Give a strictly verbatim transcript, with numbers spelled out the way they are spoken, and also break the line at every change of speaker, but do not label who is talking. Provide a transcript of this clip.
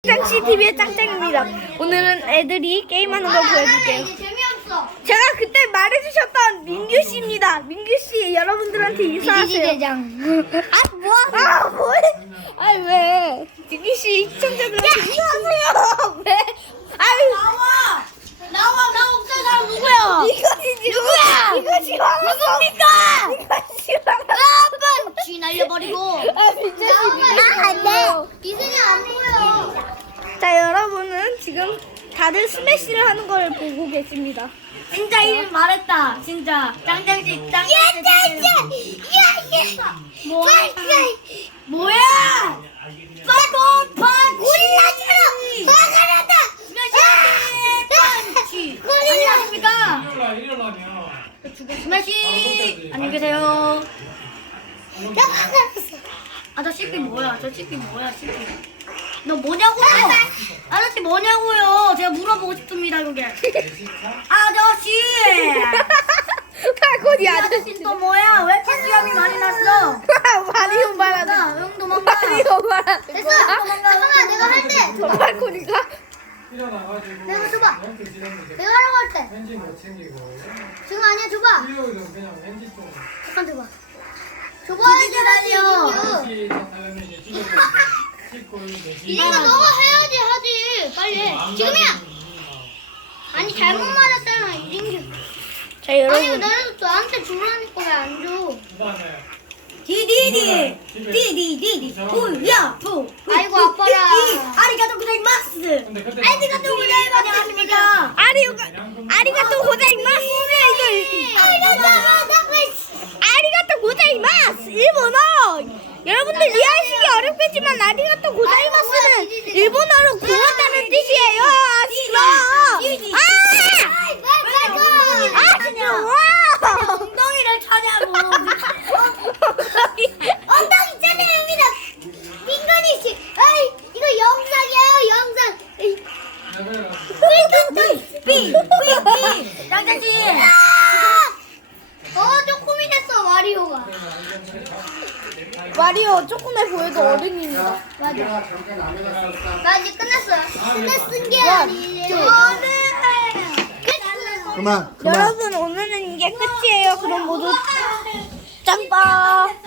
짱씨티비의 짱짱입니다. 오늘은 애들이 게임하는 걸 보여줄게요.
재미없어.
제가 그때 말해주셨던 민규씨입니다. 민규씨 여러분들한테 인사하세요.
대장. 아 뭐?
아 뭐해? 아니 왜? 민규씨 시청자들한테 인사하세요. 왜? 아유
나와. 나와. 나 없어. 나 누구야?
이것이 지금
누구야?
이것이 누굽니까? 이것이
아빠 쥐 날려버리고.
아 민규씨
아, 네. 이승이 안 보여.
자 여러분은 지금 다들 스매시를 하는 걸 보고 계십니다.
진짜 이름 말했다. 진짜 짱짱씨 짱. 야야야. 뭐야? 뭐야? 파이콘 펀치. 우리나라 화가라다. 스매시 펀치. 안녕하십니까?
일어나 일어나면
스매시. 안녕히 계세요.
나 화났어.
아, 저 씨피 뭐야? 저 씨피 뭐야? 씨피. 너 뭐냐고요? 아저씨 뭐냐고요? 제가 물어보고 싶습니다, 그게. 아저씨.
팔콘이
이
아저씨
아저씨는 또 뭐야? 왜 이렇게 수염이 많이 났어?
마리오 말하는
나 응, 도망가.
마리오 말하는
됐어.
거야?
잠깐만, 내가 할 때.
저 팔콘이가?
일어나가지고
내가 줘봐.
멘트 지르면
내가 하라고 할 때.
엔진 못 챙기고
지금 아니야, 줘봐.
일요일은 그냥 엔진 쪽
잠깐 줘봐. 줘봐야지, 달려.
다시 달려면 이제 찍어서 찍고
이제가 너가 해야지, 하지. 빨리. 지금이야. 아니, 잘못 말했잖아, 이진규.
자
아니,
여러분
나는 너한테 주라니까 왜 안 줘?
그다음에
디디디 디디디디 후야푸
아이고, 아파라.
아리가또 고자이마스.
근데 그때
아리가또 고자이마스. 안녕하십니까?
아리오가 아리가또 고자이마스. 아리가또 고자이마스. 일본어. 여러분들 이해하시기 어렵겠지만 아리가또 고자이마스는 일본어로 고맙다는 뜻이에요. 싫어. 아! 아 진짜 와!
엉덩이를 차냐고.
엉덩이 짜내입니다. 빙건이 씨. 아이 이거 영상이에요 영상.
삐, 삐, 삐. 장장씨.
어 조금이 됐어 마리오가. 마리오 조금에 보여도 어른입니다.
나 이제 끝났어요.
근데 쓴 게 아니에요.
그만, 그만.
여러분 오늘은 이게 끝이에요. 그럼 모두 짱빠.